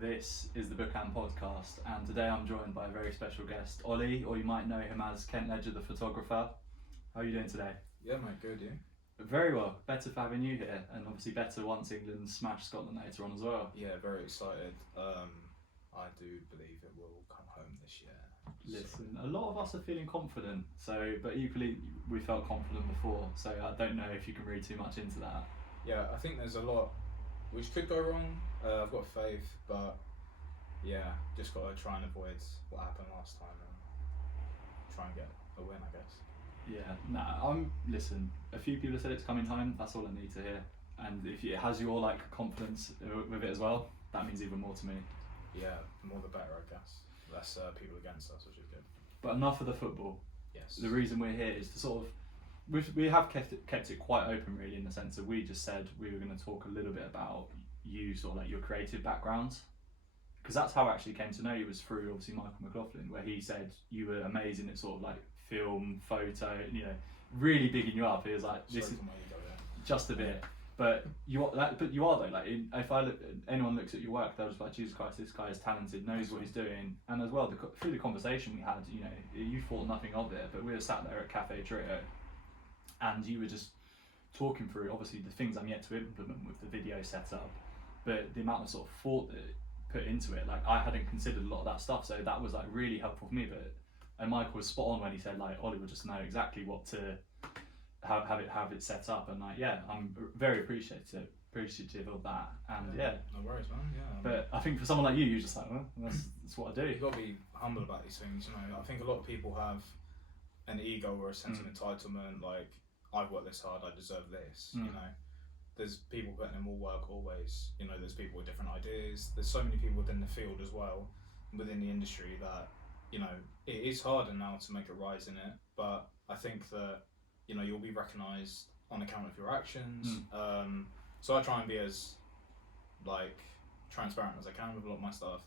This is the Bookham Podcast, and today I'm joined by a very special guest, Ollie, or you might know him as Kentledger, the photographer. How are you doing today? Yeah, mate, good, you? Very well. Better for having you here, and obviously better once England smash Scotland later on as well. Yeah, very excited. I do believe it will come home this year. Listen, a lot of us are feeling confident, but equally we felt confident before, so I don't know if you can read too much into that. Yeah, I think there's a lot which could go wrong. I've got faith, but yeah, just got to try and avoid what happened last time and try and get a win, I guess. Yeah, listen, a few people have said it's coming home, that's all I need to hear. And if it has your confidence with it as well, that means even more to me. Yeah, the more the better, I guess. Less people against us, which is good. But enough of the football. Yes. The reason we're here is to sort of, we have kept it quite open really, in the sense that we just said we were going to talk a little bit about you, sort of your creative background. Because that's how I actually came to know you, was through obviously Michael McLaughlin, where he said you were amazing at sort of film, photo, really bigging you up. He was like, this is just a bit. But you are though. If anyone looks at your work, they'll just be like, Jesus Christ, this guy is talented, knows what he's doing. And as well, through the conversation we had, you thought nothing of it, but we were sat there at Cafe Trio, and you were just talking through obviously the things I'm yet to implement with the video setup, but the amount of sort of thought that put into it, I hadn't considered a lot of that stuff, so that was really helpful for me. And Michael was spot on when he said Ollie will just know exactly what to have it set up, and I'm very appreciative of that, and no worries, man. But I think for someone like you, you're just well, that's what I do. You've got to be humble about these things, I think a lot of people have an ego or a sense of entitlement, I've worked this hard, I deserve this. There's people putting in more work always. There's people with different ideas. There's so many people within the field as well, within the industry, that it is harder now to make a rise in it. But I think that you'll be recognised on account of your actions. So I try and be as transparent as I can with a lot of my stuff.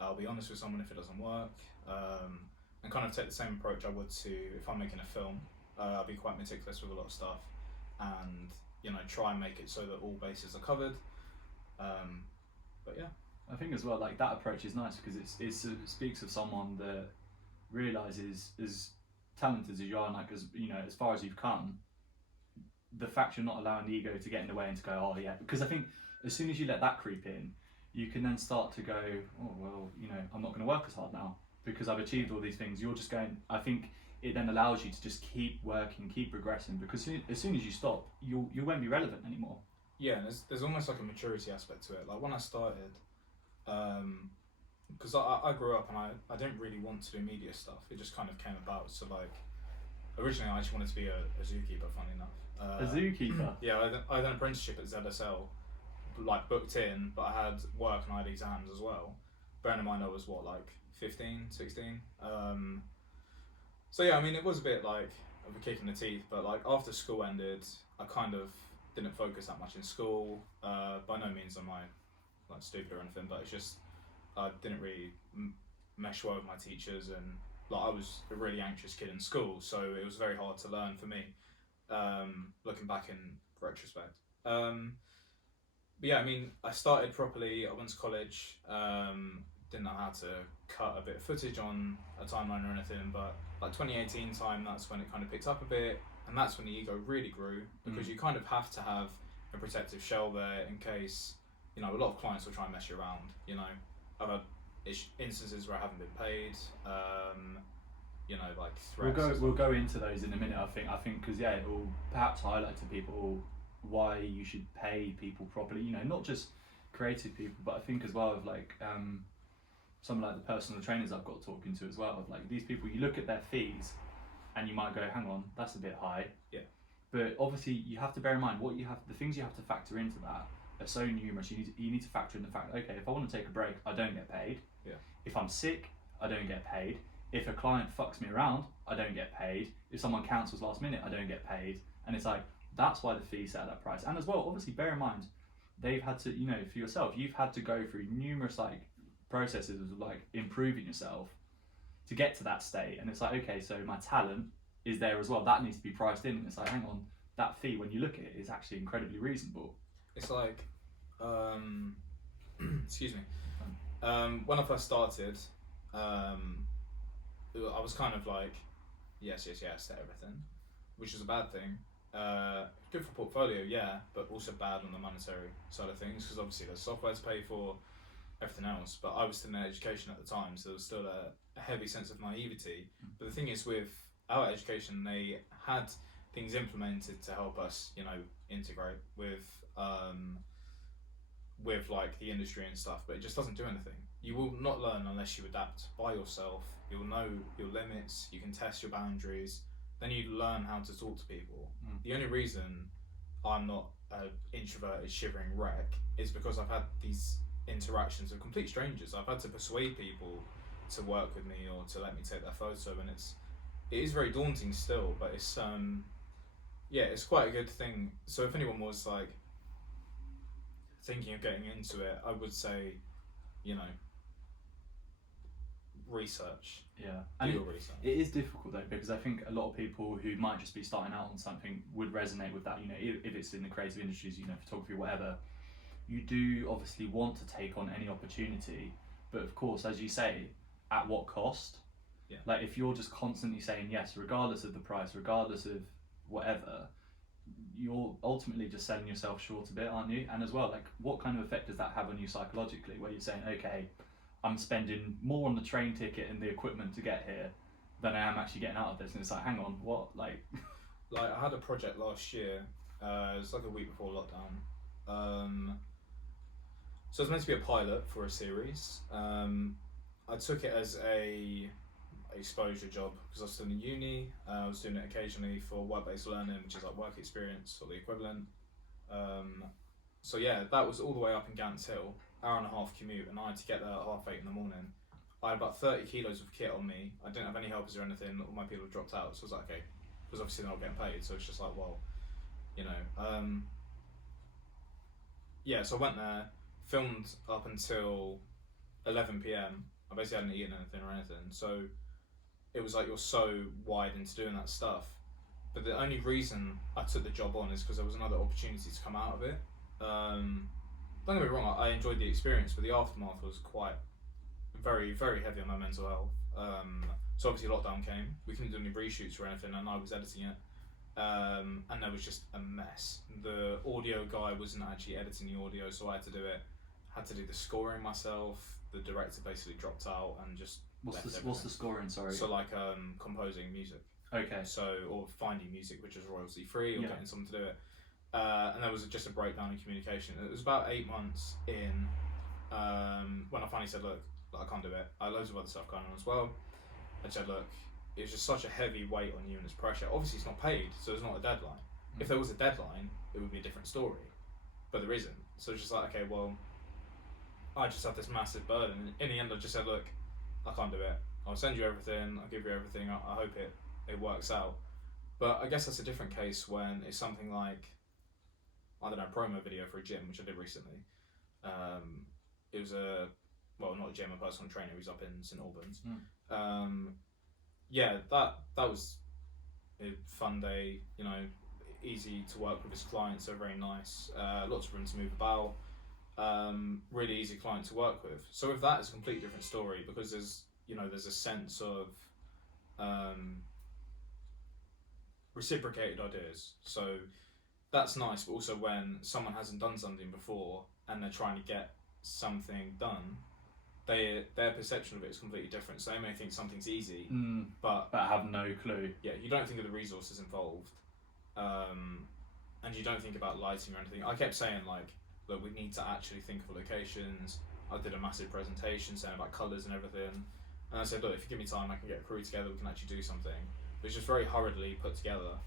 I'll be honest with someone if it doesn't work, and kind of take the same approach I would to if I'm making a film. I'll be quite meticulous with a lot of stuff, and try and make it so that all bases are covered. But yeah, I think as well, that approach is nice because it speaks of someone that realizes, as talented as you are, and as far as you've come, the fact you're not allowing the ego to get in the way and to go, oh yeah, because I think as soon as you let that creep in, you can then start to go, oh well, I'm not going to work as hard now because I've achieved all these things. You're just going, I think it then allows you to just keep working, keep progressing, because as soon as you stop, you won't be relevant anymore. Yeah, and there's almost a maturity aspect to it. When I started, because I grew up and I didn't really want to do media stuff. It just kind of came about. So originally I actually wanted to be a zookeeper, funny enough. A zookeeper? Yeah, I had an apprenticeship at ZSL, booked in, but I had work and I had exams as well. Bearing in mind I was 15, 16. So yeah, it was a bit of a kick in the teeth, but after school ended, I kind of didn't focus that much in school. By no means am I stupid or anything, but it's just I didn't really mesh well with my teachers, and I was a really anxious kid in school, so it was very hard to learn for me. Looking back in retrospect, but yeah, I started properly. I went to college. Didn't know how to cut a bit of footage on a timeline or anything, but 2018 time, that's when it kind of picked up a bit, and that's when the ego really grew, because you kind of have to have a protective shell there in case, a lot of clients will try and mess you around. I've had instances where I haven't been paid, threats. We'll go into those in a minute. I think because it will perhaps highlight to people why you should pay people properly. Not just creative people, but I think as well of some of the personal trainers I've got talking to as well, of these people, you look at their fees and you might go, hang on, that's a bit high. Yeah. But obviously you have to bear in mind the things you have to factor into that are so numerous. You need to factor in the fact, okay, if I want to take a break, I don't get paid. Yeah. If I'm sick, I don't get paid. If a client fucks me around, I don't get paid. If someone cancels last minute, I don't get paid. And it's that's why the fee's set at that price. And as well, obviously bear in mind, they've had to, for yourself, you've had to go through numerous processes of improving yourself to get to that state. And it's okay, so my talent is there as well. That needs to be priced in. And it's hang on, that fee, when you look at it, is actually incredibly reasonable. It's excuse me. When I first started, I was kind of like, yes to everything, which is a bad thing. Good for portfolio, yeah, but also bad on the monetary side of things, because obviously there's software to pay for, everything else. But I was still in education at the time, so there was still a heavy sense of naivety. But the thing is, with our education, they had things implemented to help us, integrate with like the industry and stuff, but it just doesn't do anything. You will not learn unless you adapt by yourself. You'll know your limits, you can test your boundaries, then you learn how to talk to people. The only reason I'm not an introverted shivering wreck is because I've had these interactions with complete strangers. I've had to persuade people to work with me or to let me take their photo, and it is very daunting still, but it's it's quite a good thing. So if anyone was like thinking of getting into it, I would say, research. Yeah, Do and your research. it is difficult though, because I think a lot of people who might just be starting out on something would resonate with that. If it's in the creative industries, photography, whatever, you do obviously want to take on any opportunity, but of course, as you say, at what cost? Yeah. Like if you're just constantly saying yes, regardless of the price, regardless of whatever, you're ultimately just selling yourself short a bit, aren't you? And as well, like, what kind of effect does that have on you psychologically, where you're saying, okay, I'm spending more on the train ticket and the equipment to get here than I am actually getting out of this, and it's like, hang on, what? Like I had a project last year, it was like a week before lockdown, so it was meant to be a pilot for a series. I took it as a exposure job because I was still in uni. I was doing it occasionally for work-based learning, which is like work experience or the equivalent. So yeah, that was all the way up in Gants Hill, hour and a half commute, and I had to get there at 8:30 in the morning. I had about 30 kilos of kit on me. I didn't have any helpers or anything. All my people had dropped out, so I was like, okay, because obviously they're not getting paid. So it's just like, well, so I went there, filmed up until 11 p.m. I basically hadn't eaten anything or anything, so it was like you're so wide into doing that stuff. But the only reason I took the job on is because there was another opportunity to come out of it. Don't get me wrong, I enjoyed the experience, but the aftermath was quite very, very heavy on my mental health. So obviously lockdown came, we couldn't do any reshoots or anything, and I was editing it, and there was just a mess. The audio guy wasn't actually editing the audio, so I had to do it. Had to do the scoring myself. The director basically dropped out and just what's the scoring? Sorry. So like composing music. Okay. So or finding music which is royalty free, or getting someone to do it. And there was just a breakdown in communication. It was about 8 months in when I finally said, look, I can't do it. I had loads of other stuff going on as well. I said, look, it was just such a heavy weight on you and it's pressure. Obviously, it's not paid, so there's not a deadline. If there was a deadline, it would be a different story. But there isn't. So it's just like, okay, well, I just have this massive burden. In the end, I just said, look, I can't do it. I'll send you everything. I'll give you everything. I hope it works out. But I guess that's a different case when it's something like, I don't know, a promo video for a gym, which I did recently. It was not a gym, a personal trainer who's up in St Albans. That was a fun day, easy to work with his clients, so very nice. Lots of room to move about. Really easy client to work with. So with that, it's a completely different story, because there's a sense of reciprocated ideas. So that's nice, but also when someone hasn't done something before and they're trying to get something done, their perception of it is completely different. So they may think something's easy, but have no clue. Yeah, you don't think of the resources involved, and you don't think about lighting or anything. I kept saying, like, look, we need to actually think of locations. I did a massive presentation saying about colours and everything, and I said, look, if you give me time, I can get a crew together, we can actually do something. It was just very hurriedly put together.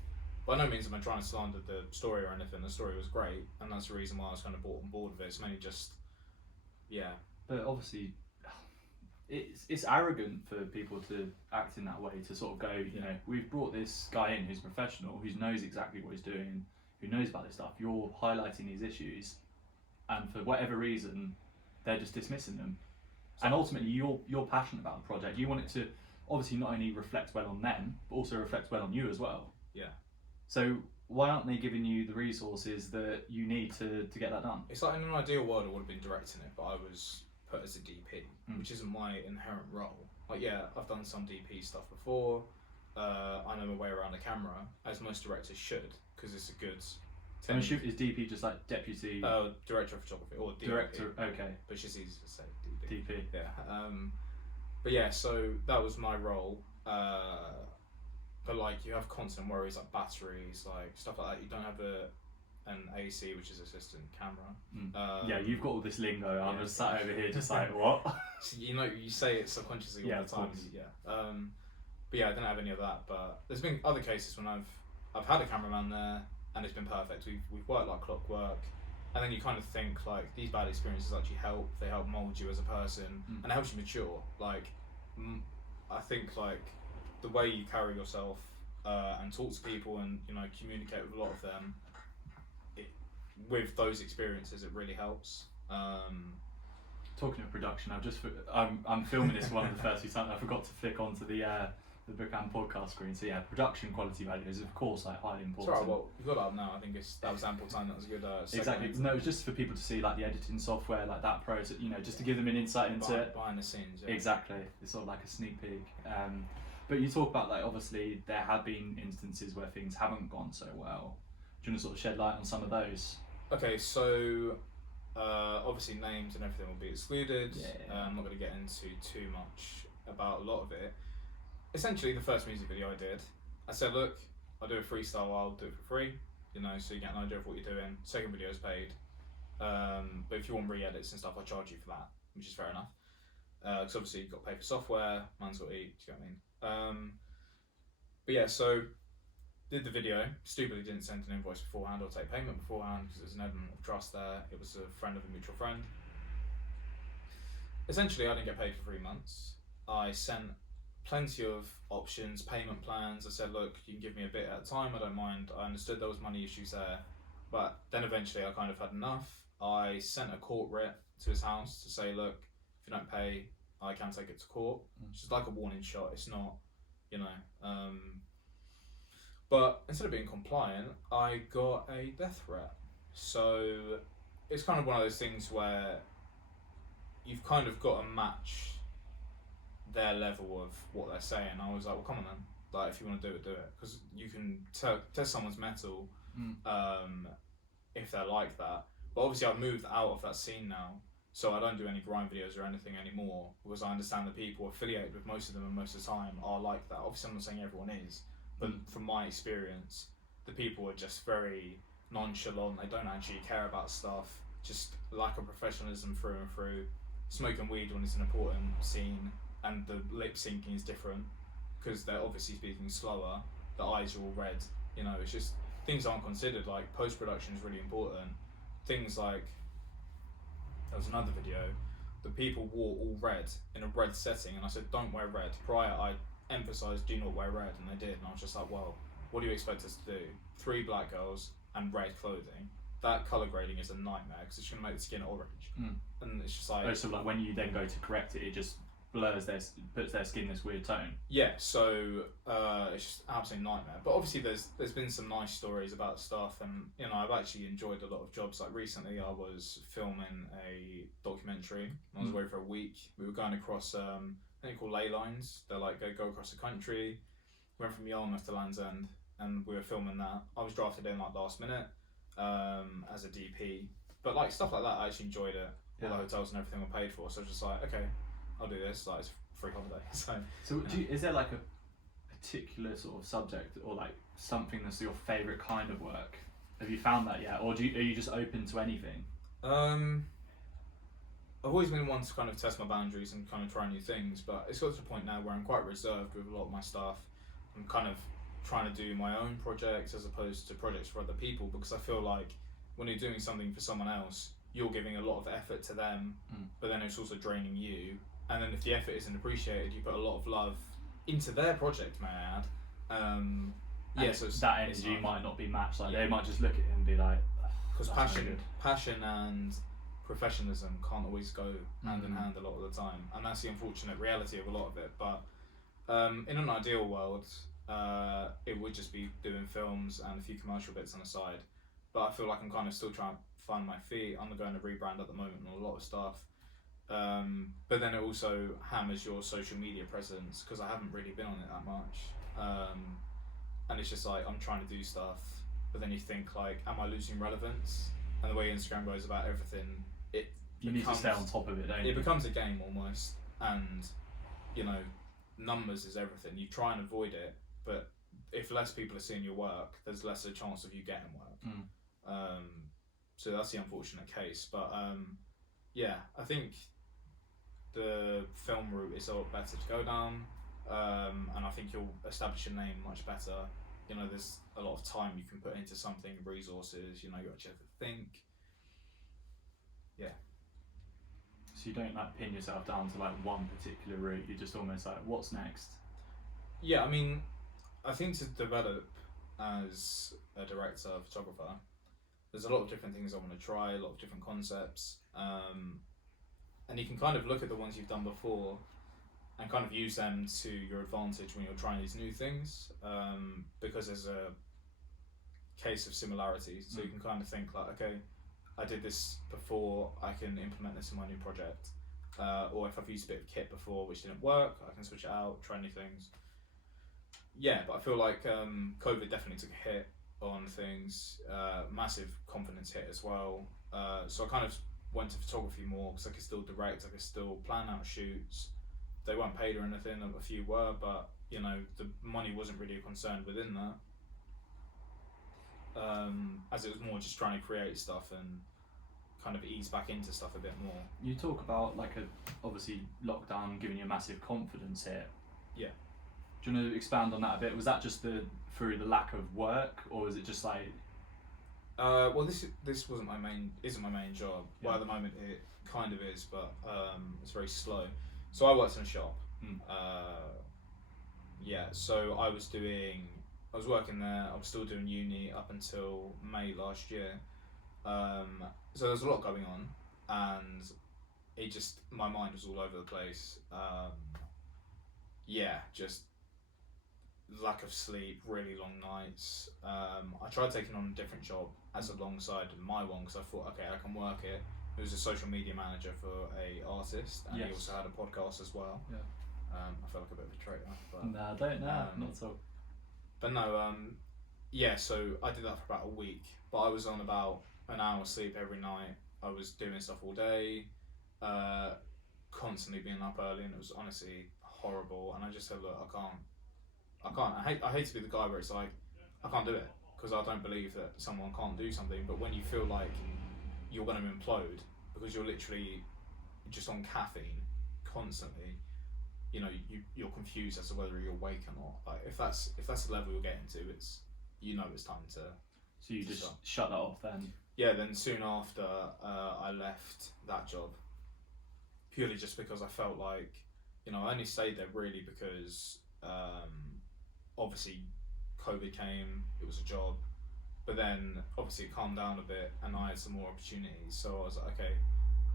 By no means am I trying to slander the story or anything. The story was great, and that's the reason why I was kind of brought on board with it. It's mainly just, yeah. But obviously, it's arrogant for people to act in that way, to sort of go, we've brought this guy in who's a professional, who knows exactly what he's doing, who knows about this stuff. You're highlighting these issues, and for whatever reason, they're just dismissing them. And ultimately, you're passionate about the project. You want it to obviously not only reflect well on them, but also reflect well on you as well. Yeah. So why aren't they giving you the resources that you need to get that done? It's like in an ideal world, I would have been directing it, but I was put as a DP, which isn't my inherent role. Like, yeah, I've done some DP stuff before. I know my way around the camera, as most directors should, because it's a good. Is DP just like deputy? Director of photography or DP. Director. Okay. But it's just easy to say DP. DP. Yeah. But yeah, so that was my role. But like you have constant worries like batteries, like stuff like that. You don't have an AC, which is assistant camera. Yeah, you've got all this lingo. I'm just sat over here, just like what? So, you say it subconsciously all the time. Yeah. But yeah, I didn't have any of that. But there's been other cases when I've had a cameraman there and it's been perfect. We've worked like clockwork, and then you kind of think like these bad experiences actually help. They help mold you as a person, and it helps you mature. Like I think like the way you carry yourself and talk to people and communicate with a lot of them. With those experiences, it really helps. Talking of production, I'm filming this one of the first few times. I forgot to flick onto the book and podcast screen. So yeah, production quality value is of course like highly important. Sorry, well you've got that up now. I think that was ample time. That was a good. Exactly. No, it's just for people to see like the editing software, like that process. Just to give them an insight into behind the scenes. Yeah. Exactly. It's sort of like a sneak peek. But you talk about like obviously there have been instances where things haven't gone so well. Do you want to sort of shed light on some of those? Okay, so obviously names and everything will be excluded. Yeah. I'm not going to get into too much about a lot of it. Essentially, the first music video I did, I said, look, I'll do a freestyle, I'll do it for free, so you get an idea of what you're doing. Second video is paid. But if you want re-edits and stuff, I'll charge you for that, which is fair enough. Because obviously you've got to pay for software, man's got to eat, do you know what I mean? But yeah, so did the video, stupidly didn't send an invoice beforehand or take payment beforehand because there's an element of trust there. It was a friend of a mutual friend. Essentially, I didn't get paid for 3 months. I sent plenty of options, payment plans. I said, look, you can give me a bit at a time, I don't mind. I understood there was money issues there. But then eventually I kind of had enough. I sent a court writ to his house to say, look, if you don't pay, I can take it to court. It's just like a warning shot. It's not, But instead of being compliant, I got a death threat. So it's kind of one of those things where you've kind of got to match their level of what they're saying. I was like, well, come on then. Like, if you want to do it, do it. Because you can test someone's mettle if they're like that. But obviously I've moved out of that scene now. So I don't do any grind videos or anything anymore. Because I understand the people affiliated with most of them and most of the time are like that. Obviously I'm not saying everyone is. But from my experience, the people are just very nonchalant. They don't actually care about stuff. Just lack of professionalism through and through. Smoking weed when it's an important scene, and the lip syncing is different because they're obviously speaking slower. The eyes are all red. It's just things aren't considered. Like post production is really important. Things like there was another video. The people wore all red in a red setting, and I said, don't wear red. Prior, I emphasised do not wear red, and they did, and I was just like, well, what do you expect us to do? 3 black girls and red clothing. That colour grading is a nightmare because it's going to make the skin orange, and it's just like. So like when you then go to correct it, it just blurs puts their skin this weird tone. Yeah, so it's just an absolute nightmare. But obviously there's been some nice stories about stuff, and I've actually enjoyed a lot of jobs. Like recently I was filming a documentary. I was away for a week. We were going across I think called ley lines. They're like go across the country. Went from Yarmouth to Land's End, and we were filming that. I was drafted in like last minute as a DP, but like stuff like that, I actually enjoyed it. All the hotels and everything were paid for, so I was just like, okay, I'll do this. Like it's a free holiday. So is there like a particular sort of subject or like something that's your favourite kind of work? Have you found that yet, or are you just open to anything? I've always been one to kind of test my boundaries and kind of try new things, but it's got to a point now where I'm quite reserved with a lot of my stuff. I'm kind of trying to do my own projects as opposed to projects for other people, because I feel like when you're doing something for someone else, you're giving a lot of effort to them, but then it's also draining you. And then if the effort isn't appreciated, you put a lot of love into their project, may I add. So that energy might not be matched. Like they might just look at it and be like, because passion and professionalism can't always go hand in hand a lot of the time, and that's the unfortunate reality of a lot of it. But in an ideal world, it would just be doing films and a few commercial bits on the side. But I feel like I'm kind of still trying to find my feet. I'm undergoing a rebrand at the moment on a lot of stuff. But then it also hammers your social media presence because I haven't really been on it that much. And it's just like I'm trying to do stuff, but then you think like, am I losing relevance? And the way Instagram goes about everything, you need to stay on top of it, don't you? It becomes a game almost, and you know, numbers is everything. You try and avoid it, but if less people are seeing your work, there's less a chance of you getting work. So that's the unfortunate case. But yeah, I think the film route is a lot better to go down, and I think you'll establish your name much better. You know, there's a lot of time you can put into something, resources. You know, you actually have to think. Yeah. So you don't like pin yourself down to like one particular route. You're just almost like, what's next? Yeah, I mean, I think to develop as a director, photographer, there's a lot of different things I want to try, a lot of different concepts, and you can kind of look at the ones you've done before and kind of use them to your advantage when you're trying these new things, because there's a case of similarities. So you can kind of think like, okay, I did this before, I can implement this in my new project. Or if I've used a bit of kit before which didn't work, I can switch it out, try new things. Yeah, but I feel like COVID definitely took a hit on things, massive confidence hit as well. So I kind of went to photography more because I could still direct, I could still plan out shoots. They weren't paid or anything, a few were, but you know, the money wasn't really a concern within that. As it was more just trying to create stuff and kind of ease back into stuff a bit more. You talk about like obviously lockdown giving you a massive confidence hit. Yeah. Do you want to expand on that a bit? Was that just through the lack of work, or was it just like? Well, this isn't my main job. Yeah. Well, at the moment it kind of is, but it's very slow. So I worked in a shop. Yeah. So I was working there. I was still doing uni up until May last year. So there's a lot going on, and my mind was all over the place. Yeah, just lack of sleep, really long nights. I tried taking on a different job as alongside my one because I thought, okay, I can work it. He was a social media manager for a artist, and he also had a podcast as well. Yeah. I felt like a bit of a traitor. But, no, I don't know. Not so. But no, yeah. So I did that for about a week, but I was on about an hour's sleep every night. I was doing stuff all day, constantly being up early, and it was honestly horrible. And I just said, look, I can't. I hate to be the guy where it's like, I can't do it because I don't believe that someone can't do something. But when you feel like you're going to implode because you're literally just on caffeine constantly, you know, you're confused as to whether you're awake or not. Like if that's the level you're getting to, it's time to. So you just shut that off then? Yeah. Then soon after, I left that job purely just because I felt like, you know, I only stayed there really because obviously COVID came. It was a job. But then obviously it calmed down a bit and I had some more opportunities. So I was like, okay,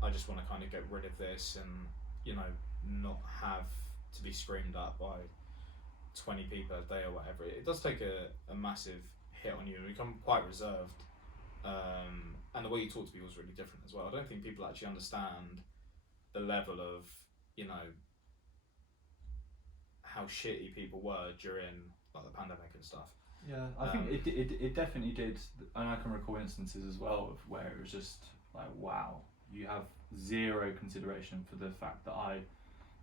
I just want to kind of get rid of this and, you know, not have to be screamed at by 20 people a day or whatever. It does take a massive hit on you and become quite reserved. And the way you talk to people is really different as well. I don't think people actually understand the level of, you know, how shitty people were during like the pandemic and stuff. Yeah, I think it definitely did, and I can recall instances as well of where it was just like, wow, you have zero consideration for the fact that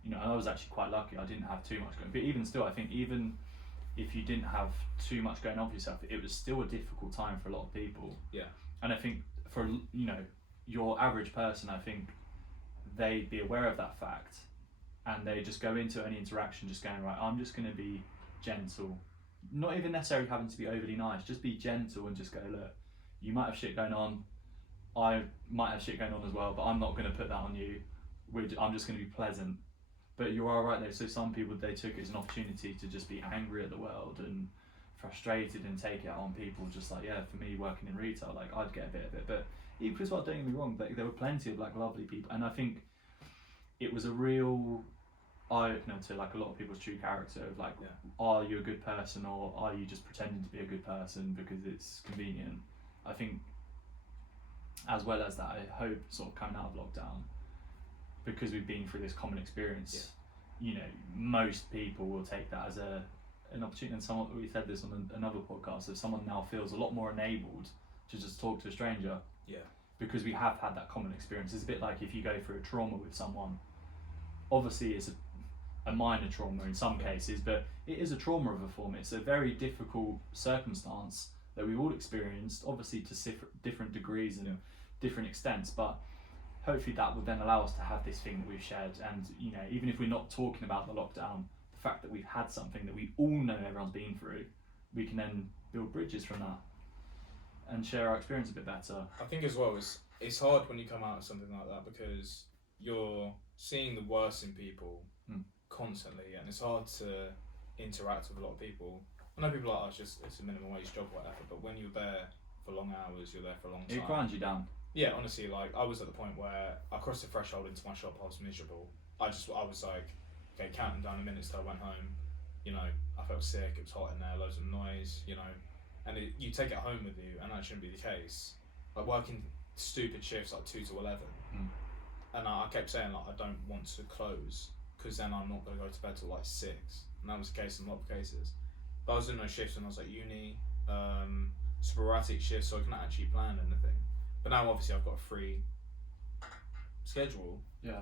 and I was actually quite lucky, I didn't have too much going, but even still, I think even if you didn't have too much going on for yourself, it was still a difficult time for a lot of people. Yeah. And I think for, you know, your average person, I think they'd be aware of that fact, and they just go into any interaction just going, right, I'm just going to be gentle. Not even necessarily having to be overly nice, just be gentle and just go, look, you might have shit going on, I might have shit going on as well, but I'm not going to put that on you. I'm just going to be pleasant. But you are right though, so some people, they took it as an opportunity to just be angry at the world and frustrated and take it out on people. Just like, yeah, for me working in retail, like I'd get a bit of it, but equally as well, don't get me wrong, but there were plenty of like lovely people, and I think it was a real to like a lot of people's true character of like, Yeah. are you a good person or are you just pretending to be a good person because it's convenient? I think, as well as that, I hope sort of coming out of lockdown, because we've been through this common experience, you know, most people will take that as an opportunity. And someone, we said this on another podcast, if someone now feels a lot more enabled to just talk to a stranger, Yeah. because we have had that common experience. It's a bit like if you go through a trauma with someone, obviously it's a minor trauma in some cases, but it is a trauma of a form. It's a very difficult circumstance that we've all experienced, obviously to different degrees and different extents, but hopefully that would then allow us to have this thing that we've shared. And you know, even if we're not talking about the lockdown, the fact that we've had something that we all know everyone's been through, we can then build bridges from that and share our experience a bit better. I think as well, it's hard when you come out of something like that because you're seeing the worst in people constantly, and it's hard to interact with a lot of people. I know people are like, it's a minimum wage job or whatever, but when you're there for long hours, you're there for a long time. It grinds you down. Yeah, honestly, like I was at the point where I crossed the threshold into my shop, I was miserable. I was like, okay, counting down the minutes till I went home. You know, I felt sick, it was hot in there, loads of noise, you know. And you take it home with you, and that shouldn't be the case. Like working stupid shifts like 2 to 11. And I kept saying like I don't want to close because then I'm not going to go to bed till like 6. And that was the case in a lot of cases. But I was doing those shifts when I was at uni, sporadic shifts, so I couldn't actually plan anything. But now obviously I've got a free schedule. Yeah.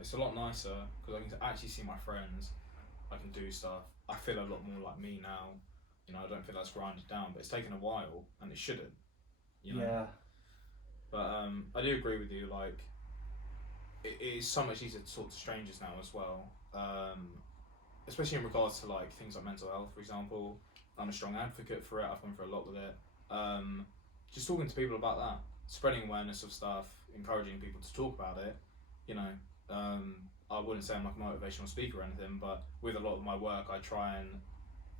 It's a lot nicer because I can actually see my friends. I can do stuff. I feel a lot more like me now. You know, I don't feel that's grinded down, but it's taken a while, and it shouldn't. You know? Yeah. But I do agree with you. Like, it is so much easier to talk to strangers now as well. Especially in regards to like things like mental health, for example. I'm a strong advocate for it. I've gone through a lot with it. Just talking to people about that, spreading awareness of stuff, encouraging people to talk about it. You know, I wouldn't say I'm like a motivational speaker or anything, but with a lot of my work, I try and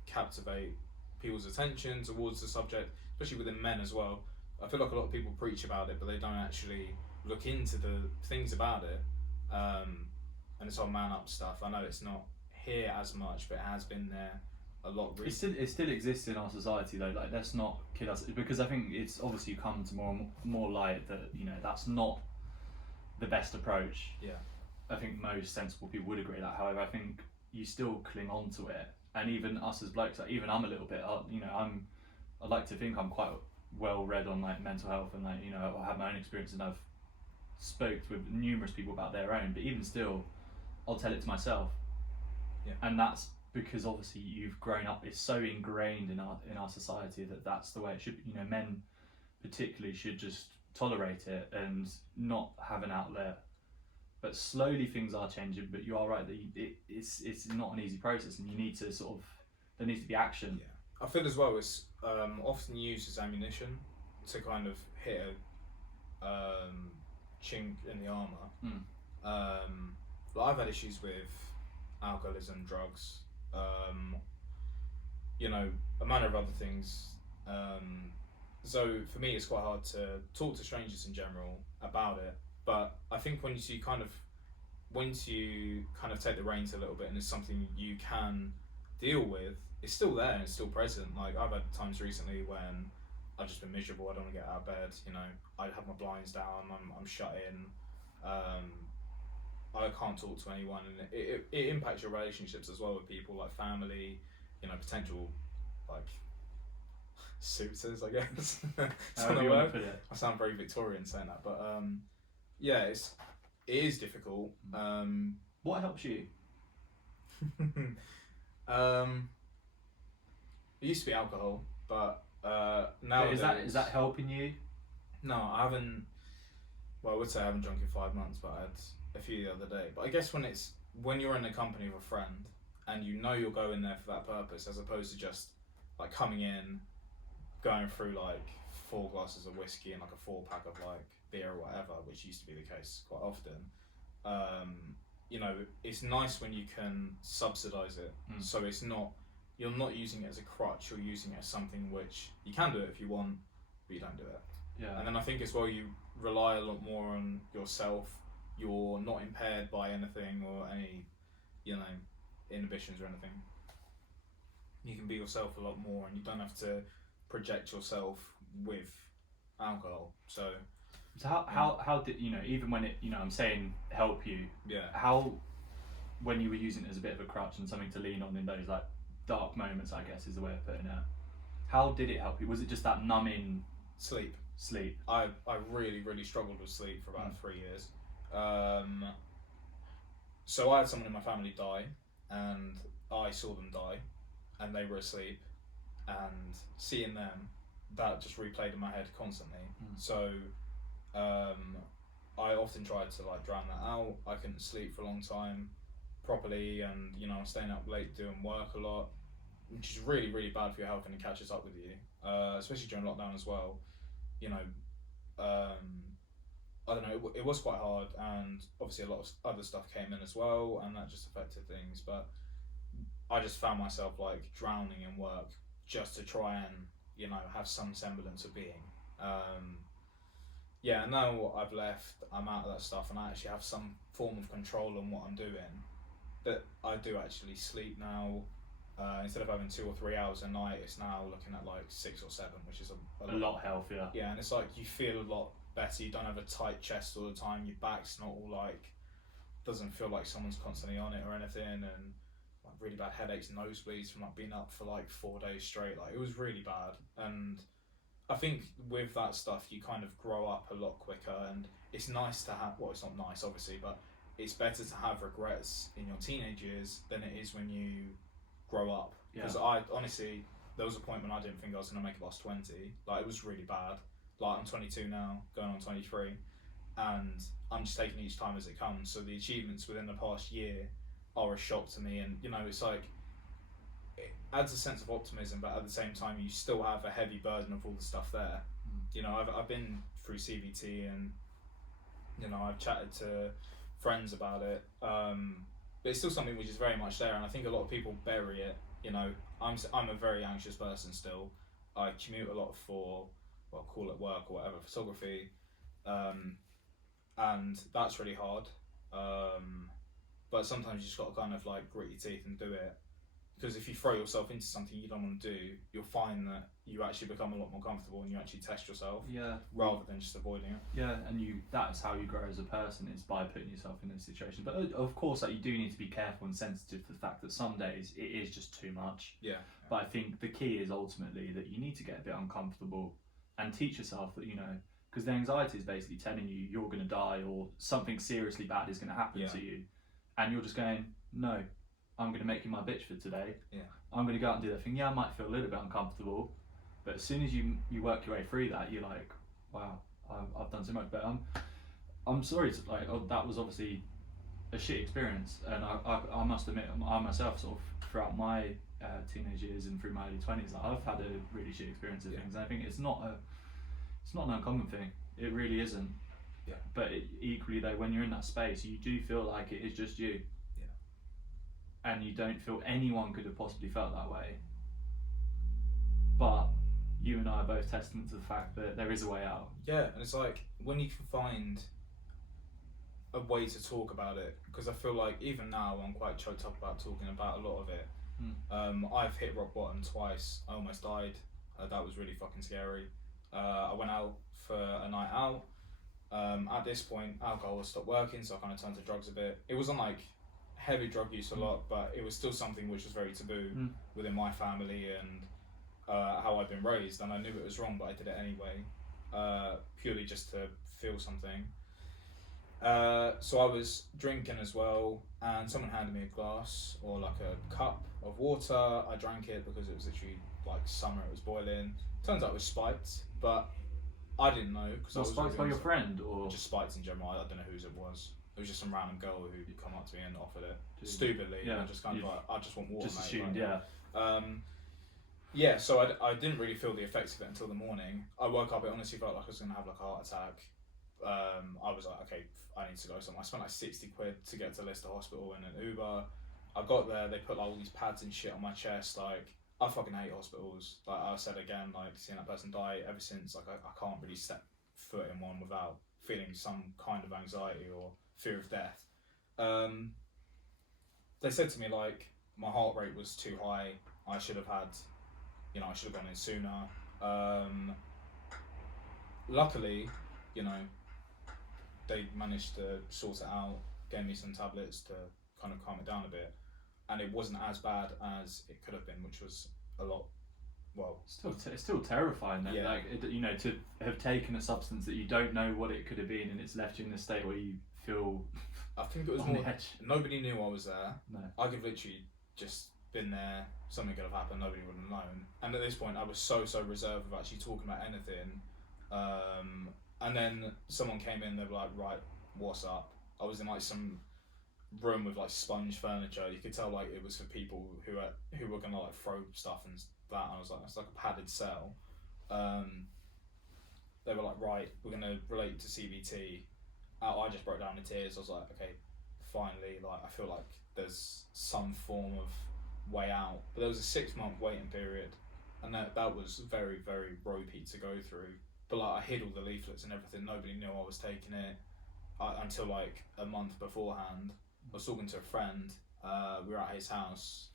captivate people's attention towards the subject, especially within men as well. I feel like a lot of people preach about it, but they don't actually look into the things about it. And this whole man up stuff, I know it's not here as much, but it has been there a lot recently. It still exists in our society though. Like, let's not kid us, because I think it's obviously come to more light that, you know, that's not the best approach. Yeah. I think most sensible people would agree that. However, I think you still cling on to it, and even us as blokes, like even I'm a little bit, you know, I'd like to think I'm quite well read on like mental health, and like, you know, I have my own experience, and I've spoke with numerous people about their own, but even still, I'll tell it to myself. Yeah. And that's because obviously you've grown up. It's so ingrained in our society that that's the way it should be. You know, men particularly should just tolerate it and not have an outlet. But slowly things are changing. But you are right that it's not an easy process, and you need to there needs to be action. Yeah. I feel as well it's often used as ammunition to kind of hit a chink in the armour. But I've had issues with alcoholism, drugs, you know, a manner of other things. So for me, it's quite hard to talk to strangers in general about it. But I think once you kind of take the reins a little bit, and it's something you can deal with, it's still there and it's still present. Like, I've had times recently when I've just been miserable. I don't want to get out of bed. You know, I have my blinds down. I'm shut in. I can't talk to anyone, and it impacts your relationships as well with people, like family, you know, potential like suitors, I guess. I sound very Victorian saying that, but yeah, it is difficult. What helps you? It used to be alcohol, but now is that helping you? No, I haven't. Well, I would say I haven't drunk in 5 months, but I had a few the other day. But I guess when you're in the company of a friend and you know you're going there for that purpose, as opposed to just like coming in, going through like 4 glasses of whiskey and like a 4-pack of like beer or whatever, which used to be the case quite often. You know, it's nice when you can subsidize it, so you're not using it as a crutch. You're using it as something which you can do it if you want, but you don't do it. Yeah. And then I think as well, you rely a lot more on yourself. You're not impaired by anything or any inhibitions or anything. You can be yourself a lot more, and you don't have to project yourself with alcohol. So how did even when it I'm saying help you, yeah, how when you were using it as a bit of a crutch and something to lean on in those like dark moments, I guess is the way of putting it, how did it help you? Was it just that numbing sleep? Sleep. I really really struggled with sleep for about 3 years. So I had someone in my family die, and I saw them die, and they were asleep, and seeing them, that just replayed in my head constantly. So I often tried to like drown that out. I couldn't sleep for a long time properly, and I'm staying up late doing work a lot, which is really really bad for your health, and it catches up with you, especially during lockdown as well. I don't know, it was quite hard, and obviously a lot of other stuff came in as well, and that just affected things. But I just found myself like drowning in work just to try and have some semblance of being. Yeah, now I've left, I'm out of that stuff, and I actually have some form of control on what I'm doing. That I do actually sleep now. Instead of having 2 or 3 hours a night, it's now looking at like 6 or 7, which is a lot healthier. Yeah, and it's like you feel a lot better. You don't have a tight chest all the time. Your back's not all like, doesn't feel like someone's constantly on it or anything, and like really bad headaches, nosebleeds from like being up for like 4 days straight. Like it was really bad, and I think with that stuff you kind of grow up a lot quicker, and it's nice to have. Well, it's not nice obviously, but it's better to have regrets in your teenage years than it is when you grow up. Because I honestly, there was a point when I didn't think I was going to make it past 20. Like it was really bad. Like I'm 22 now, going on 23, and I'm just taking each time as it comes. So the achievements within the past year are a shock to me, and it's like it adds a sense of optimism, but at the same time you still have a heavy burden of all the stuff there. I've been through CBT, and I've chatted to friends about it, but it's still something which is very much there, and I think a lot of people bury it. I'm a very anxious person still. I commute a lot for, well, call it work or whatever, photography, and that's really hard. But sometimes you just got to kind of like grit your teeth and do it, because if you throw yourself into something you don't want to do, you'll find that you actually become a lot more comfortable, and you actually test yourself, rather than just avoiding it. Yeah, and that's how you grow as a person, is by putting yourself in those situations. But of course, like, you do need to be careful and sensitive to the fact that some days it is just too much. Yeah. But I think the key is ultimately that you need to get a bit uncomfortable and teach yourself that, because the anxiety is basically telling you you're going to die or something seriously bad is going to happen to you, and you're just going, no, I'm going to make you my bitch for today. Yeah. I'm going to go out and do that thing. Yeah, I might feel a little bit uncomfortable, but as soon as you work your way through that, you're like, wow, I've done so much. But I'm sorry to that was obviously a shit experience, and I must admit, I myself sort of throughout my teenage years and through my early 20s, I've had a really shit experience of things. And I think it's not an uncommon thing. It really isn't. Yeah. But equally though, when you're in that space, you do feel like it is just you. Yeah. And you don't feel anyone could have possibly felt that way. But you and I are both testament to the fact that there is a way out. Yeah, and it's like when you can find a way to talk about it, because I feel like even now I'm quite choked up about talking about a lot of it. I've hit rock bottom twice. I almost died. That was really fucking scary. I went out for a night out. At this point, alcohol had stopped working, so I kind of turned to drugs a bit. It wasn't like heavy drug use a lot, but it was still something which was very taboo within my family and how I'd been raised, and I knew it was wrong, but I did it anyway, purely just to feel something. So I was drinking as well, and someone handed me a glass or like a cup of water. I drank it because it was literally like summer, it was boiling. Turns out it was spiked, but I didn't know. Was spiked by your friend, or just spiked in general? I don't know whose it was. It was just some random girl who come up to me and offered it stupidly. Yeah, and I just kind of like, I just want water. Just mate, assumed, right? Yeah. So I didn't really feel the effects of it until the morning. I woke up. It honestly felt like I was gonna have like a heart attack. I was like, okay, I need to go somewhere. I spent like 60 quid to get to Leicester Hospital in an Uber. I got there, they put like all these pads and shit on my chest. Like, I fucking hate hospitals. Like I said again, like seeing that person die ever since, like I can't really step foot in one without feeling some kind of anxiety or fear of death. they said to me like my heart rate was too high. I should have had, I should have gone in sooner. Luckily, you know, they managed to sort it out, gave me some tablets to kind of calm it down a bit, and it wasn't as bad as it could have been, which was a lot. Well, it's still terrifying though. Yeah. Like to have taken a substance that you don't know what it could have been, and it's left you in a state where you feel I think it was on more. the edge. Nobody knew I was there. No. I could literally just been there. Something could have happened. Nobody would have known. And at this point, I was so reserved of actually talking about anything. And then someone came in. They were like, "Right, what's up?" I was in like some room with like sponge furniture. You could tell like it was for people who were gonna like throw stuff and that. And I was like, it's like a padded cell. They were like, "Right, we're gonna relate to CBT." I just broke down in tears. I was like, okay, finally, like I feel like there's some form of way out. But there was a 6-month waiting period, and that was very ropey to go through. But like I hid all the leaflets and everything. Nobody knew I was taking it until like a month beforehand. I was talking to a friend. We were at his house.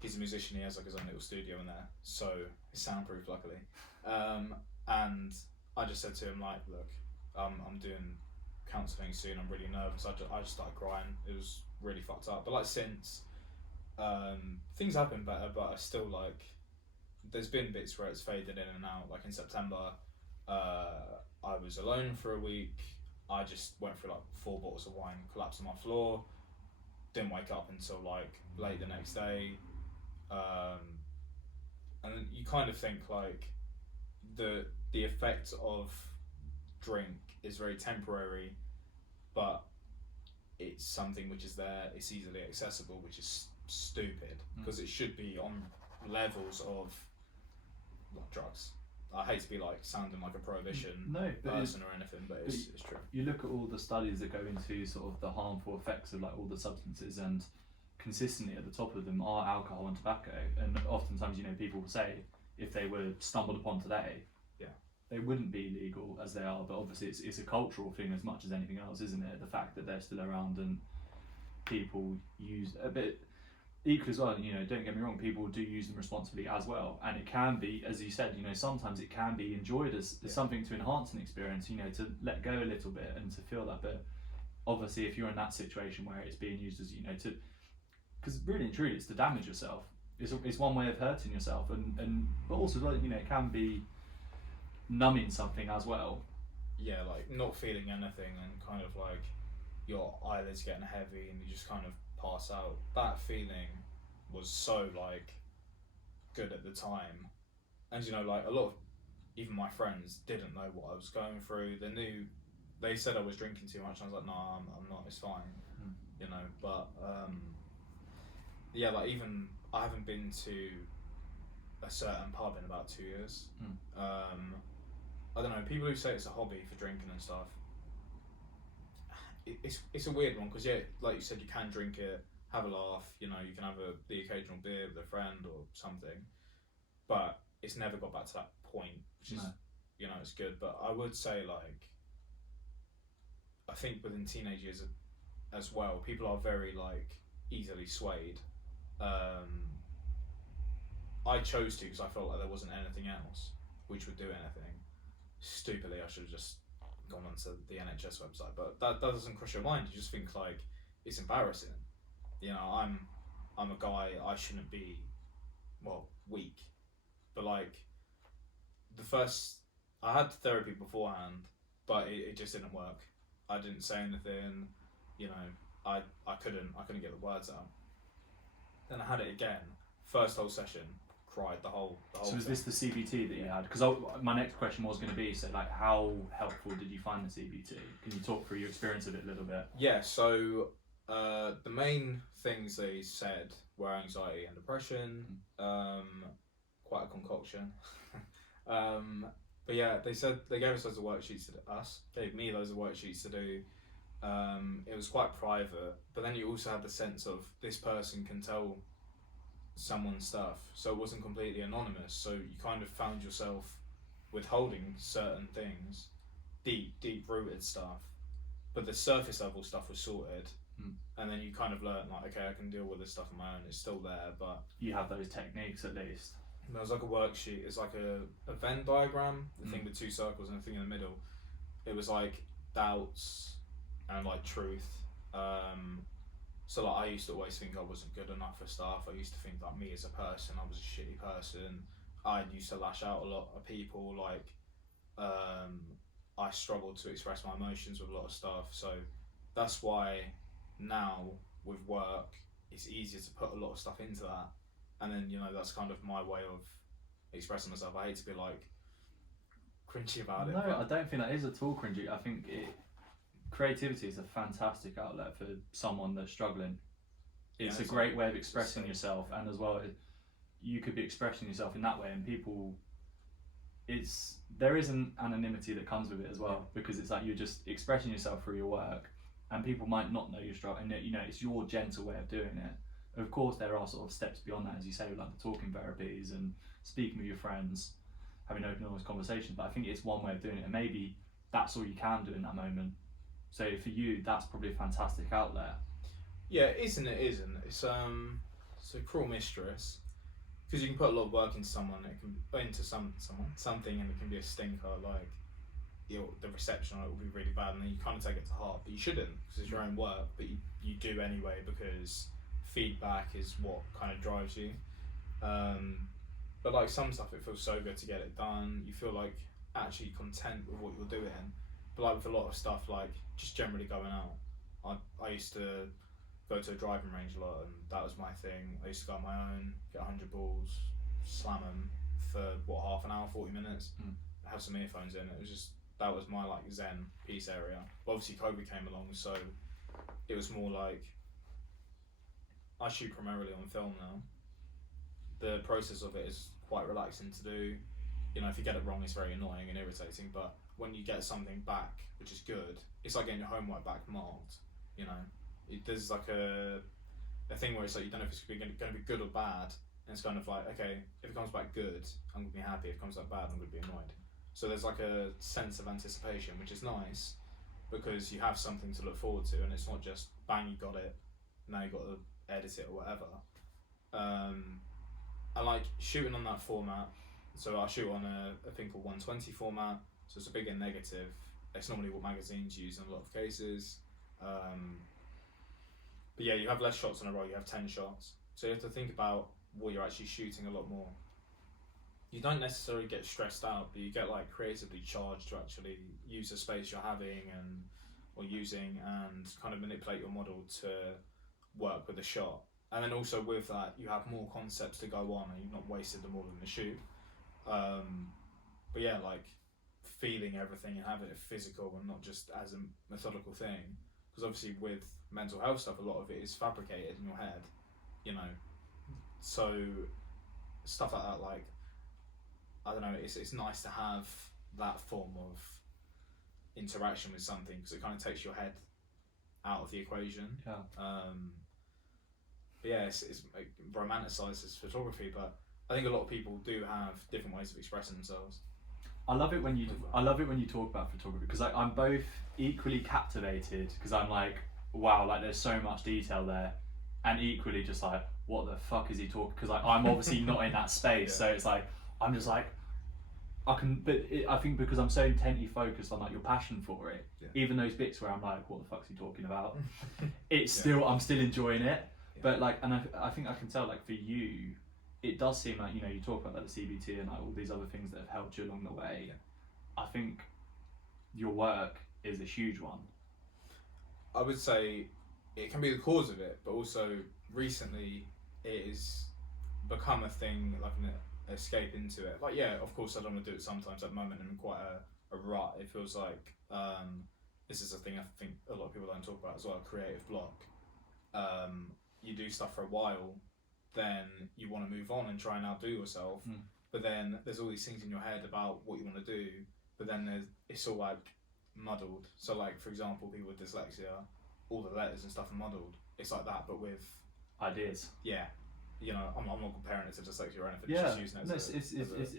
He's a musician. He has like his own little studio in there, so it's soundproof, luckily. And I just said to him like, look, I'm doing counselling soon. I'm really nervous. I just started crying. It was really fucked up. But like since, things have been better. But I still like, there's been bits where it's faded in and out. Like in September, I was alone for a week. I just went through like 4 bottles of wine, collapsed on my floor. Didn't wake up until like late the next day. And then you kind of think like the effect of drink is very temporary, but it's something which is there, it's easily accessible, which is stupid because it should be on levels of like drugs. I hate to be like sounding like a prohibition person or anything, but it's true. You look at all the studies that go into sort of the harmful effects of like all the substances, and consistently at the top of them are alcohol and tobacco. And oftentimes, people will say if they were stumbled upon today, they wouldn't be legal as they are, but obviously it's a cultural thing as much as anything else, isn't it? The fact that they're still around and people use a bit equally as well. Don't get me wrong, people do use them responsibly as well, and it can be, as you said, sometimes it can be enjoyed as something to enhance an experience, to let go a little bit and to feel that. But obviously, if you're in that situation where it's being used as because really and truly it's to damage yourself. It's one way of hurting yourself, and but also as well, it can be numbing something as well. Yeah, like not feeling anything and kind of like your eyelids getting heavy and you just kind of pass out. That feeling was so like good at the time, and like a lot of even my friends didn't know what I was going through. They said I was drinking too much, and I was like, no, I'm not, it's fine. But yeah, like even I haven't been to a certain pub in about 2 years. I don't know, people who say it's a hobby for drinking and stuff, it's a weird one, because like you said, you can drink it, have a laugh, you can have the occasional beer with a friend or something, but it's never got back to that point, which is, it's good. But I would say like, I think within teenage years as well, people are very like easily swayed. I chose to because I felt like there wasn't anything else which would do anything. Stupidly, I should have just gone onto the NHS website, but that doesn't cross your mind. You just think like it's embarrassing. I'm a guy. I shouldn't be, weak. But like I had therapy beforehand, but it just didn't work. I didn't say anything. I couldn't get the words out. Then I had it again. First whole session, cried the whole So was thing. this the CBT that you had? Because my next question was going to be, so like, how helpful did you find the CBT? Can you talk through your experience of it a little bit? Yeah, so the main things they said were anxiety and depression, quite a concoction. But yeah, they gave us loads of worksheets gave me loads of worksheets to do. It was quite private, but then you also had the sense of this person can tell someone's stuff, so it wasn't completely anonymous, so you kind of found yourself withholding certain things, deep rooted stuff, but the surface level stuff was sorted. And then you kind of learn like, okay, I can deal with this stuff on my own. It's still there, but you have those techniques at least. there was like a worksheet. It's like a Venn diagram, the thing with two circles and a thing in the middle. It was like doubts and like truth. So like I used to always think I wasn't good enough for stuff. I used to think like me as a person, I was a shitty person. I used to lash out a lot at people. Like I struggled to express my emotions with a lot of stuff. So that's why now with work, it's easier to put a lot of stuff into that. And then, you know, that's kind of my way of expressing myself. I hate to be like cringy about it. No, I don't think that is at all cringy. I think creativity is a fantastic outlet for someone that's struggling. It's a great way of expressing yourself, and as well, you could be expressing yourself in that way, and people, there is an anonymity that comes with it as well, because it's like you're just expressing yourself through your work, and people might not know you're struggling. You know, it's your gentle way of doing it. Of course, there are sort of steps beyond that, as you say, like the talking therapies and speaking with your friends, having open, honest conversations. But I think it's one way of doing it, and maybe that's all you can do in that moment. So for you, that's probably a fantastic outlet. Yeah, it is and it isn't. It's a cruel mistress, because you can put a lot of work into something, and it can be a stinker. Like the reception on it will be really bad, and then you kind of take it to heart. But you shouldn't, because it's your own work. But you do anyway, because feedback is what kind of drives you. But like some stuff, it feels so good to get it done. You feel like actually content with what you're doing. But like with a lot of stuff, like just generally going out, I used to go to a driving range a lot, and that was my thing. I used to go on my own, get 100 balls, slam them for half an hour, 40 minutes, have some earphones in. It was just, that was my like zen peace area. But obviously COVID came along, so it was more like, I shoot primarily on film now. The process of it is quite relaxing to do. You know, if you get it wrong, it's very annoying and irritating, but when you get something back, which is good, it's like getting your homework back marked, you know. There's like a thing where it's like you don't know if it's going to be good or bad, and it's kind of like, okay, if it comes back good, I'm going to be happy. If it comes back bad, I'm going to be annoyed. So there's like a sense of anticipation, which is nice, because you have something to look forward to, and it's not just, bang, you got it, now you got to edit it or whatever. I like shooting on that format. So I shoot on a thing called 120 format, so it's a big and negative. It's normally what magazines use in a lot of cases. But yeah, you have less shots in a row, you have 10 shots. So you have to think about what you're actually shooting a lot more. You don't necessarily get stressed out, but you get like creatively charged to actually use the space you're having or using, and kind of manipulate your model to work with the shot. And then also with that, you have more concepts to go on, and you've not wasted them all in the shoot. But yeah, like feeling everything and having it physical and not just as a methodical thing. Because obviously with mental health stuff, a lot of it is fabricated in your head, you know. So stuff like that, like, I don't know, it's nice to have that form of interaction with something, because it kind of takes your head out of the equation. Yeah. But yeah, it romanticises photography, but I think a lot of people do have different ways of expressing themselves. I love it when you talk about photography, because I'm both equally captivated, because I'm like, wow, like there's so much detail there, and equally just like, what the fuck is he talking? Because I'm obviously not in that space, so it's like I'm just like, I think because I'm so intently focused on like your passion for it, even those bits where I'm like, what the fuck's he talking about? It's still, I'm still enjoying it, but like, and I think I can tell, like for you, it does seem like, you know, you talk about like the CBT and like all these other things that have helped you along the way. I think your work is a huge one. I would say it can be the cause of it, but also recently it has become a thing, like an escape into it. Like, yeah, of course I don't want to do it sometimes. At the moment I'm in quite a rut. It feels like this is a thing I think a lot of people don't talk about as well, creative block. You do stuff for a while, then you want to move on and try and outdo yourself, but then there's all these things in your head about what you want to do, but then it's all like muddled. So like, for example, people with dyslexia, all the letters and stuff are muddled. It's like that, but with ideas. Yeah, you know, I'm not comparing it to dyslexia or anything. Yeah, just using it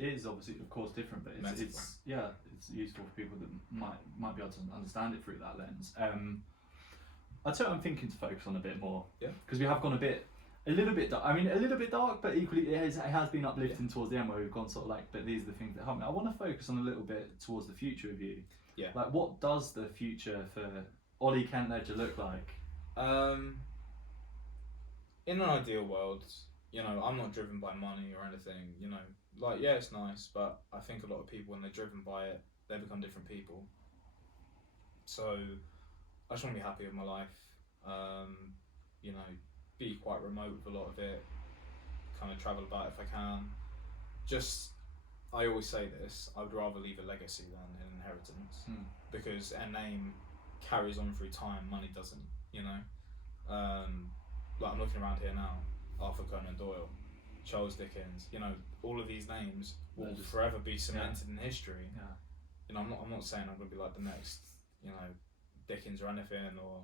it is obviously, of course, different, but it's it's useful for people that might be able to understand it through that lens. I'd say I'm thinking to focus on a bit more. Yeah. Because we have gone a little bit dark. I mean, a little bit dark, but equally it has been uplifting towards the end where we've gone sort of like, but these are the things that help me. I want to focus on a little bit towards the future of you. Yeah. Like, what does the future for Ollie Kentledger look like? In an ideal world, you know, I'm not driven by money or anything, you know. Like, yeah, it's nice, but I think a lot of people, when they're driven by it, they become different people. So, I just want to be happy with my life. You know, be quite remote with a lot of it. Kind of travel about if I can. Just, I always say this, I would rather leave a legacy than an inheritance. Because a name carries on through time, money doesn't, you know. Like, I'm looking around here now, Arthur Conan Doyle, Charles Dickens, you know, all of these names will forever be cemented in history. Yeah. You know, I'm not saying I'm going to be like the next, you know, Dickens or anything, or,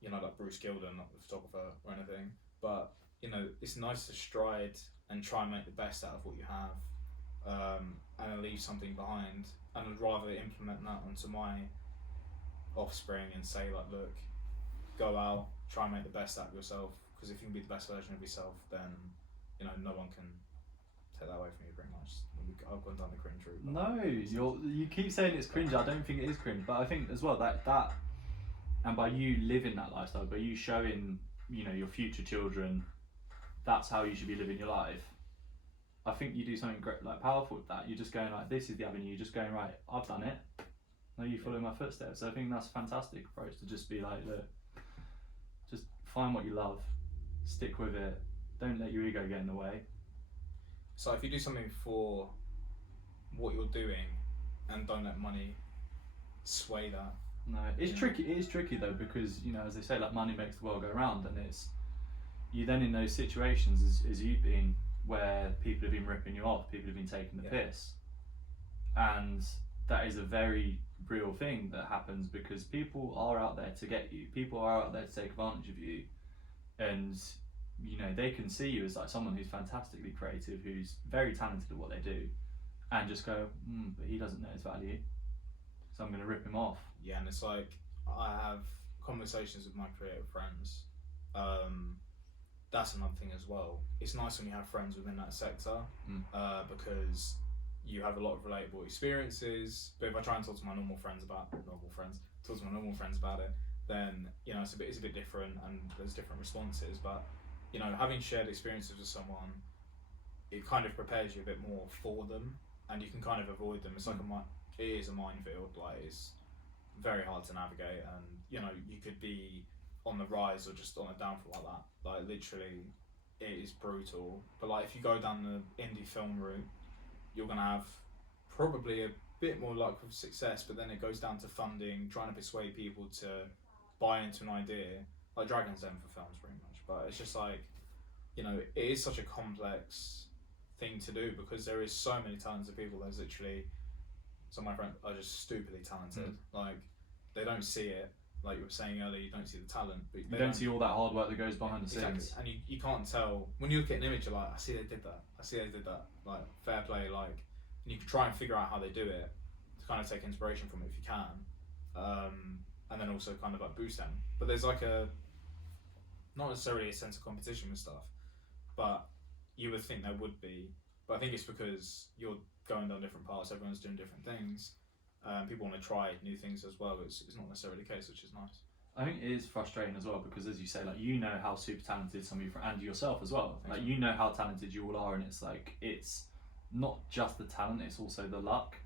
you know, like Bruce Gilden, not the photographer or anything. But, you know, it's nice to stride and try and make the best out of what you have, and leave something behind. And I'd rather implement that onto my offspring and say, like, look, go out, try and make the best out of yourself. Because if you can be the best version of yourself, then, you know, no one can take that away from you pretty much. I've gone down the cringe route. No, you keep saying it's cringe. I don't think it is cringe, but I think as well that and by you living that lifestyle, by you showing, you know, your future children, that's how you should be living your life. I think you do something great, like powerful with that. You're just going like, this is the avenue. You're just going, right, I've done it. Now you follow my footsteps. So I think that's a fantastic approach to just be like, look, just find what you love, stick with it. Don't let your ego get in the way. So if you do something for what you're doing and don't let money sway that. No, it's tricky. It is tricky though, because, you know, as they say, like, money makes the world go round, and it's you then in those situations as you've been, where people have been ripping you off, people have been taking the piss, and that is a very real thing that happens because people are out there to get you. People are out there to take advantage of you, and, you know, they can see you as like someone who's fantastically creative, who's very talented at what they do, and just go, but he doesn't know his value, so I'm going to rip him off. Yeah, and it's like, I have conversations with my creative friends. That's another thing as well. It's nice when you have friends within that sector, because you have a lot of relatable experiences. But if I try and talk to my normal friends about it, then, you know, it's a bit different, and there's different responses. But, you know, having shared experiences with someone, it kind of prepares you a bit more for them, and you can kind of avoid them. It's like it is a minefield. Like, it's very hard to navigate, and, you know, you could be on the rise or just on a downfall like that. Like, literally, it is brutal. But, like, if you go down the indie film route, you're gonna have probably a bit more luck with success. But then it goes down to funding, trying to persuade people to buy into an idea, like Dragon's Den for films, pretty much. But it's just like, you know, it is such a complex thing to do because there is so many talented people. There's literally, some of my friends are just stupidly talented. Like, they don't see it. Like you were saying earlier, you don't see the talent, but you don't see all that hard work that goes behind the scenes. And you can't tell when you look at an image. You're like, I see they did that. Like, fair play. Like, and you can try and figure out how they do it to kind of take inspiration from it if you can, and then also kind of like boost them. But there's like not necessarily a sense of competition with stuff, but you would think there would be. But I think it's because you're going down different paths. Everyone's doing different things. People want to try new things as well. It's not necessarily the case, which is nice. I think it is frustrating as well because, as you say, like, you know how super talented some of you and yourself as well. Like, you know how talented you all are, and it's like, it's not just the talent, it's also the luck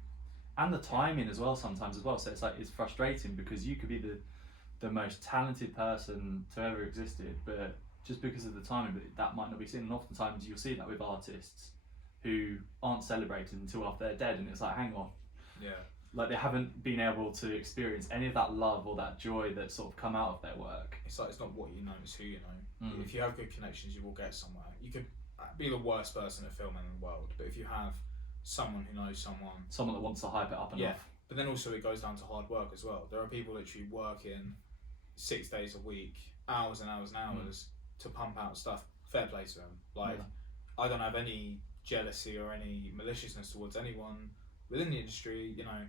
and the timing as well sometimes as well. So it's like, it's frustrating because you could be the most talented person to ever existed, but just because of the timing, but that might not be seen. And oftentimes you'll see that with artists who aren't celebrated until after they're dead, and it's like, hang on. Yeah. Like, they haven't been able to experience any of that love or that joy that sort of come out of their work. It's like, it's not what you know, it's who you know. If you have good connections, you will get somewhere. You could be the worst person at filming in the world, but if you have someone who knows someone that wants to hype it up enough. But then also it goes down to hard work as well. There are people literally working 6 days a week, hours and hours and hours to pump out stuff. Fair play to them. Like, I don't have any jealousy or any maliciousness towards anyone within the industry. You know,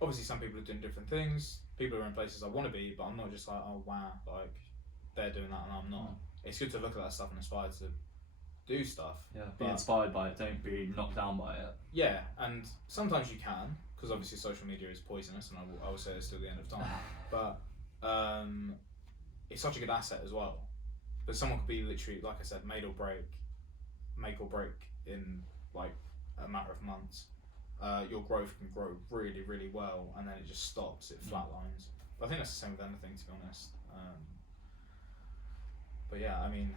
obviously some people are doing different things. People are in places I want to be, but I'm not just like, oh wow, like they're doing that and I'm not. It's good to look at that stuff and aspire to do stuff. Yeah, be inspired by it, don't be knocked down by it. Yeah, and sometimes you can, because obviously social media is poisonous, and I will say this till the end of time. But it's such a good asset as well. But someone could be literally, like I said, make or break in like a matter of months. Your growth can grow really, really well, and then it just stops. It flatlines. But I think that's the same with anything, to be honest. But yeah, I mean,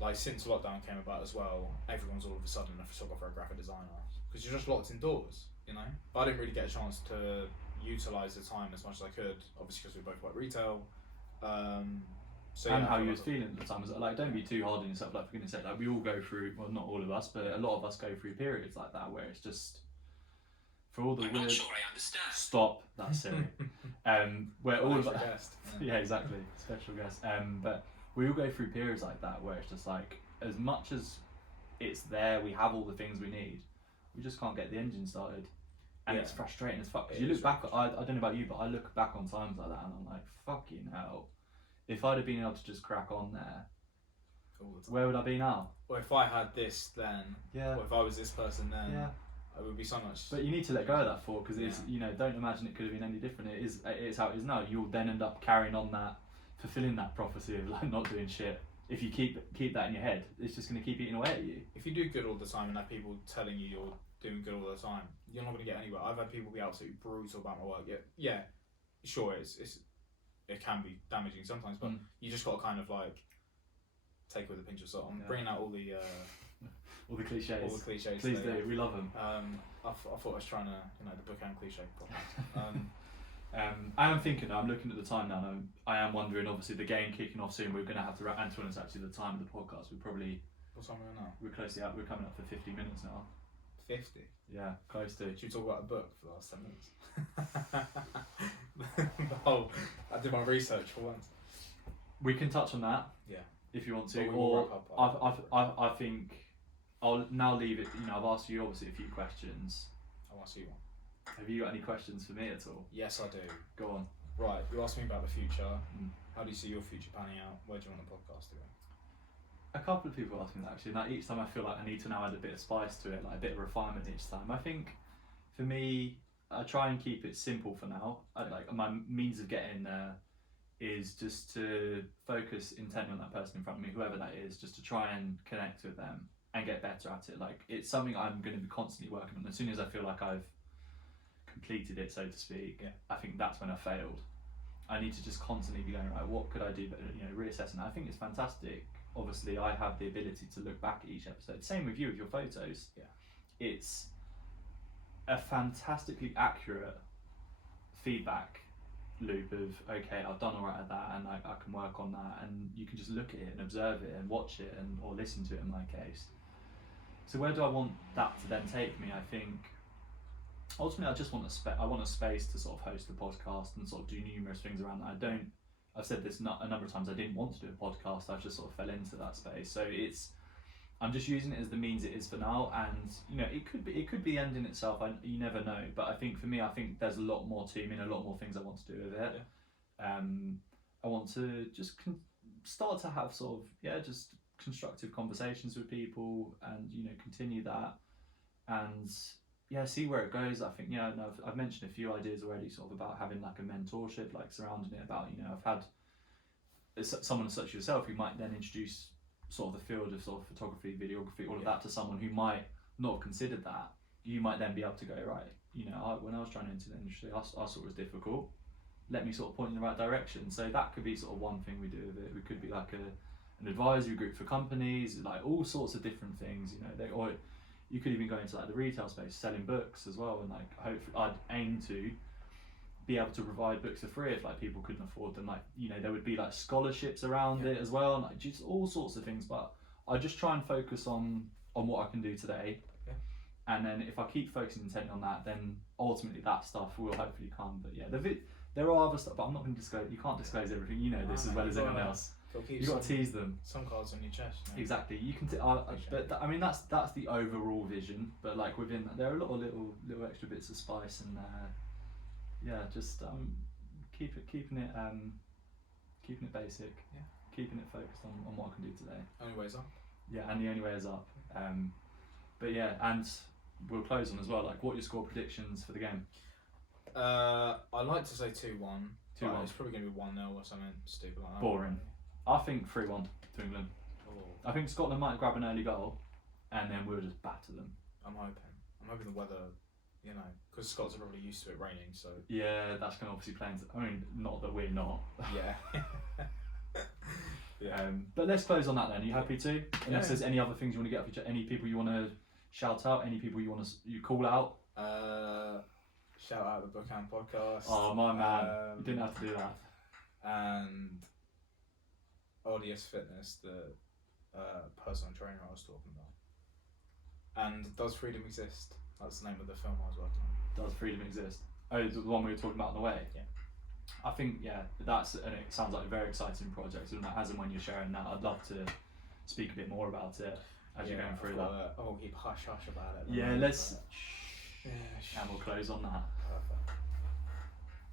like since lockdown came about as well, everyone's all of a sudden a photographer, a graphic designer, because you're just locked indoors, you know. But I didn't really get a chance to utilise the time as much as I could, obviously because we both work retail. So and yeah, how you was feeling at the time, was it like, don't be too hard on yourself, like for goodness sake, like we all go through, well not all of us, but a lot of us go through periods like that where it's just, for all the I'm weird, not sure I understand. Stop, that's silly. Where all of us, guest. yeah, exactly, special guest. But we all go through periods like that where it's just like, as much as it's there, we have all the things we need, we just can't get the engine started. And it's frustrating as fuck, because you look back, I don't know about you, but I look back on times like that and I'm like, fucking hell. If I'd have been able to just crack on there, where would I be now? Or if I had this then, Yeah. or if I was this person then, Yeah. it would be so much. But you need to let go of that thought, because it's, you know, don't imagine it could have been any different. It is how it is now. You'll then end up carrying on that, fulfilling that prophecy of like not doing shit. If you keep that in your head, it's just going to keep eating away at you. If you do good all the time and have people telling you you're doing good all the time, you're not going to get anywhere. I've had people be absolutely brutal about my work. Yeah, sure, it can be damaging sometimes, but you just got to kind of like take it with a pinch of salt. I'm bringing out all the cliches. All the cliches. Please today. do. We love them. I thought I was trying to, the bookend cliche podcast. I am thinking, I'm looking at the time now, and I am wondering, obviously, the game kicking off soon, we're going to have to wrap, and to be honest, actually, the time of the podcast, What's on now? we're closely out, we're coming up for 50 minutes now. 50? Yeah, close to. Should we talk about a book for the last 10 minutes? I did my research for once. We can touch on that. Yeah. If you want to, But we will or wrap up. I think I'll now leave it. You know, I've asked you obviously a few questions. I want to see one. Have you got any questions for me at all? Yes, I do. Go on. Right, you asked me about the future. How do you see your future panning out? Where do you want the podcast to go? A couple of people ask me that actually, and each time I feel like I need to now add a bit of spice to it, like a bit of refinement each time. I think for me, I try and keep it simple for now. My means of getting there is just to focus intently on that person in front of me, whoever that is, just to try and connect with them and get better at it. Like, it's something I'm going to be constantly working on. As soon as I feel like I've completed it, so to speak, I think that's when I failed. I need to just constantly be going, right, what could I do better, reassessing. I think it's fantastic. Obviously, I have the ability to look back at each episode. Same with you with your photos. Yeah. It's a fantastically accurate feedback loop of, okay, I've done all right at that, and I can work on that, and you can just look at it and observe it and watch it or listen to it in my case. So where do I want that to then take me? I think ultimately I just want a space to sort of host a podcast and sort of do numerous things around that. I've said this a number of times, I didn't want to do a podcast, I just sort of fell into that space. So I'm just using it as the means it is for now, and it could be the end in itself. You never know, but I think for me, there's a lot more to me and a lot more things I want to do with it. Yeah. I want to just start to have sort of just constructive conversations with people, and continue that, and see where it goes. I think I've mentioned a few ideas already, sort of about having like a mentorship, like surrounding it about I've had someone such as yourself who might then introduce sort of the field of sort of photography, videography, all of that to someone who might not have considered that. You might then be able to go, right, when I was trying to enter the industry, I saw it was difficult. Let me sort of point in the right direction. So that could be sort of one thing we do with it. We could be like an advisory group for companies, like all sorts of different things, or you could even go into like the retail space, selling books as well, and like hopefully I'd aim to be able to provide books for free if like people couldn't afford them. Like there would be like scholarships around it as well, and like just all sorts of things. But I just try and focus on what I can do today, and then if I keep focusing intently on that, then ultimately that stuff will hopefully come. But there are other stuff, but I'm not going to disclose. You can't disclose everything. This as well as anyone else. You've got to tease them. Some cards on your chest. No? Exactly. You can. I mean, that's the overall vision. But like within that, there are a lot of little extra bits of spice and yeah, just keeping it basic. Yeah. Keeping it focused on what I can do today. Only ways up. Yeah, and the only way is up. But yeah, and we'll close on as well. Like, what are your score predictions for the game? I'd like to say 2-1. 2-1. It's probably going to be 1-0 or something stupid like that. Boring. I think 3-1 to England. Oh, I think Scotland might grab an early goal, and then we'll just batter them. I'm hoping the weather, you know, because Scots are probably used to it raining, so. Yeah, that's going to obviously play into. I mean, not that we're not. Yeah. Yeah. But let's close on that then. Are you happy to? Unless Yeah. there's any other things you want to get off your chest, any people you want to shout out, any people you want to call out. Shout out the Bookham podcast. Oh my man, you didn't have to do that. And ODS Fitness, the personal trainer I was talking about. And Does Freedom Exist? That's the name of the film I was working on. Does freedom exist? Oh, the one we were talking about on the way. Yeah. I think and it sounds like a very exciting project. And as and when you're sharing that, I'd love to speak a bit more about it as you're going through that. Keep hush hush about it. Yeah, let's. Yeah, And we'll close on that. Perfect.